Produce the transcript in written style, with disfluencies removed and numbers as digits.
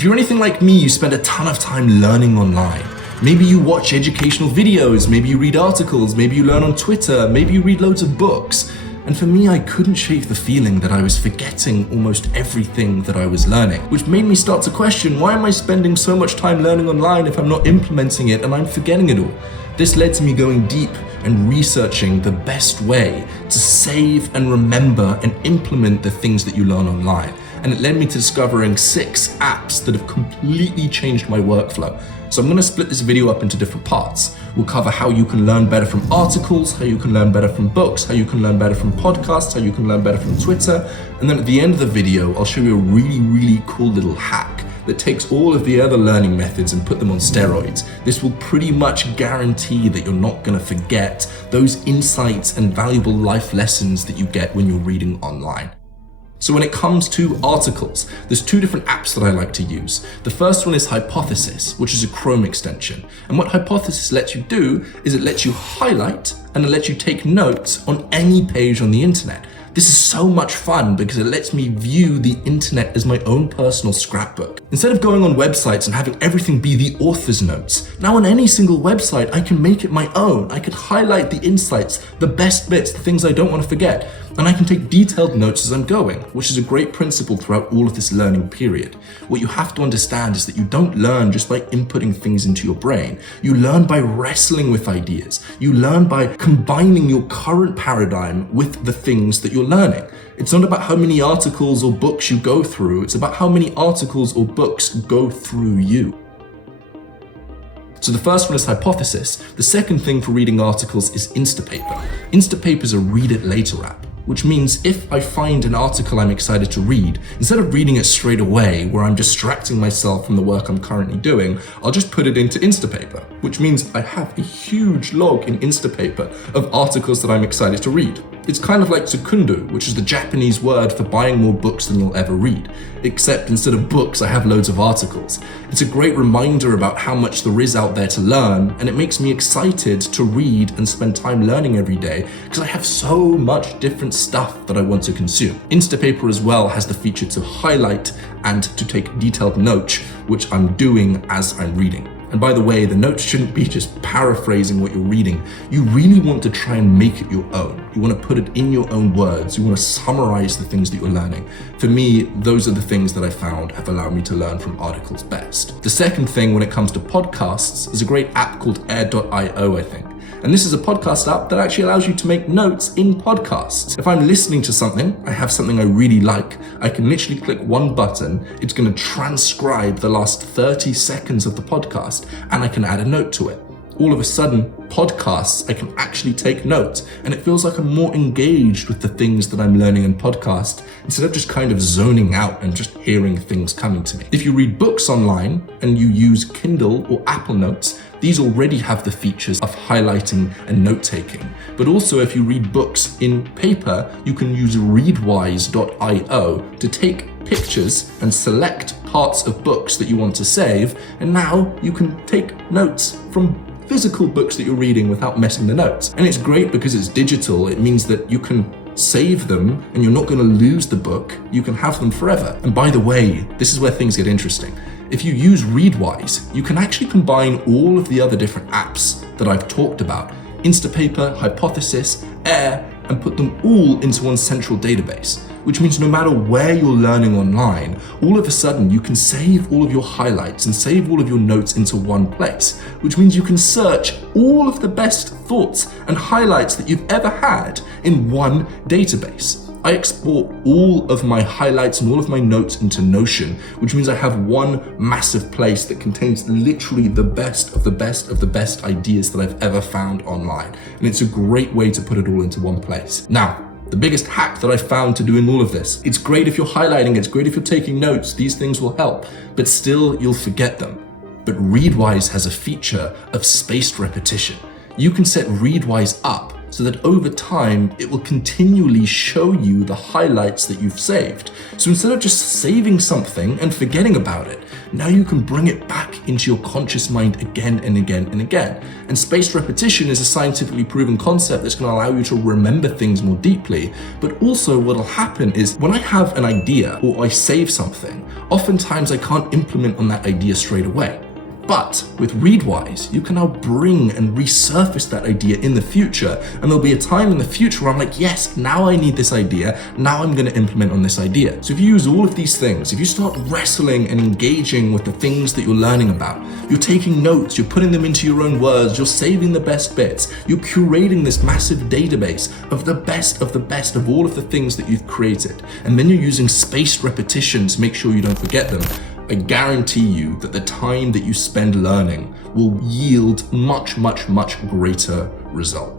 If you're anything like me, you spend a ton of time learning online. Maybe you watch educational videos, maybe you read articles, maybe you learn on Twitter, maybe you read loads of books. And for me, I couldn't shake the feeling that I was forgetting almost everything that I was learning, which made me start to question, why am I spending so much time learning online if I'm not implementing it and I'm forgetting it all? This led to me going deep and researching the best way to save and remember and implement the things that you learn online. And it led me to discovering 6 apps that have completely changed my workflow. So I'm gonna split this video up into different parts. We'll cover how you can learn better from articles, how you can learn better from books, how you can learn better from podcasts, how you can learn better from Twitter. And then at the end of the video, I'll show you a really cool little hack that takes all of the other learning methods and put them on steroids. This will pretty much guarantee that you're not gonna forget those insights and valuable life lessons that you get when you're reading online. So when it comes to articles, there's 2 different apps that I like to use. The first one is Hypothesis, which is a Chrome extension. And what Hypothesis lets you do is it lets you highlight and it lets you take notes on any page on the internet. This is so much fun because it lets me view the internet as my own personal scrapbook. Instead of going on websites and having everything be the author's notes, now on any single website, I can make it my own. I can highlight the insights, the best bits, the things I don't want to forget, and I can take detailed notes as I'm going, which is a great principle throughout all of this learning period. What you have to understand is that you don't learn just by inputting things into your brain. You learn by wrestling with ideas. You learn by combining your current paradigm with the things that you're learning. It's not about how many articles or books you go through, it's about how many articles or books go through you. So the first one is Hypothesis. The second thing for reading articles is InstaPaper. InstaPaper is a read it later app, which means if I find an article I'm excited to read, instead of reading it straight away where I'm distracting myself from the work I'm currently doing, I'll just put it into InstaPaper, which means I have a huge log in InstaPaper of articles that I'm excited to read. It's kind of like sekundu, which is the Japanese word for buying more books than you'll ever read. Except instead of books, I have loads of articles. It's a great reminder about how much there is out there to learn, and it makes me excited to read and spend time learning every day because I have so much different stuff that I want to consume. InstaPaper as well has the feature to highlight and to take detailed notes, which I'm doing as I'm reading. And by the way, the notes shouldn't be just paraphrasing what you're reading. You really want to try and make it your own. You want to put it in your own words. You want to summarize the things that you're learning. For me, those are the things that I found have allowed me to learn from articles best. The second thing when it comes to podcasts is a great app called Airio, I think. And this is a podcast app that actually allows you to make notes in podcasts. If I'm listening to something, I have something I really like, I can literally click one button, it's gonna transcribe the last 30 seconds of the podcast, and I can add a note to it. All of a sudden, podcasts, I can actually take notes, and it feels like I'm more engaged with the things that I'm learning in podcast, instead of just kind of zoning out and just hearing things coming to me. If you read books online and you use Kindle or Apple Notes, these already have the features of highlighting and note-taking. But also if you read books in paper, you can use Readwise.io to take pictures and select parts of books that you want to save, and now you can take notes from physical books that you're reading without messing the notes. And it's great because it's digital. It means that you can save them and you're not going to lose the book. You can have them forever. And by the way, this is where things get interesting. If you use Readwise, you can actually combine all of the other different apps that I've talked about, InstaPaper, Hypothesis, Air, and put them all into one central database, which means no matter where you're learning online, all of a sudden you can save all of your highlights and save all of your notes into one place, which means you can search all of the best thoughts and highlights that you've ever had in one database. I export all of my highlights and all of my notes into Notion, which means I have one massive place that contains literally the best of the best of the best ideas that I've ever found online. And it's a great way to put it all into one place. Now, the biggest hack that I found to doing all of this, it's great if you're highlighting, it's great if you're taking notes, these things will help, but still you'll forget them. But Readwise has a feature of spaced repetition. You can set Readwise up so that over time, it will continually show you the highlights that you've saved. So instead of just saving something and forgetting about it, now you can bring it back into your conscious mind again and again and again. And spaced repetition is a scientifically proven concept that's going to allow you to remember things more deeply. But also what'll happen is when I have an idea or I save something, oftentimes I can't implement on that idea straight away. But with Readwise, you can now bring and resurface that idea in the future, and there'll be a time in the future where I'm like, yes, now I need this idea, now I'm going to implement on this idea. So if you use all of these things, if you start wrestling and engaging with the things that you're learning about, you're taking notes, you're putting them into your own words, you're saving the best bits, you're curating this massive database of the best of all of the things that you've created, and then you're using spaced repetition to make sure you don't forget them, I guarantee you that the time that you spend learning will yield much, much, much greater results.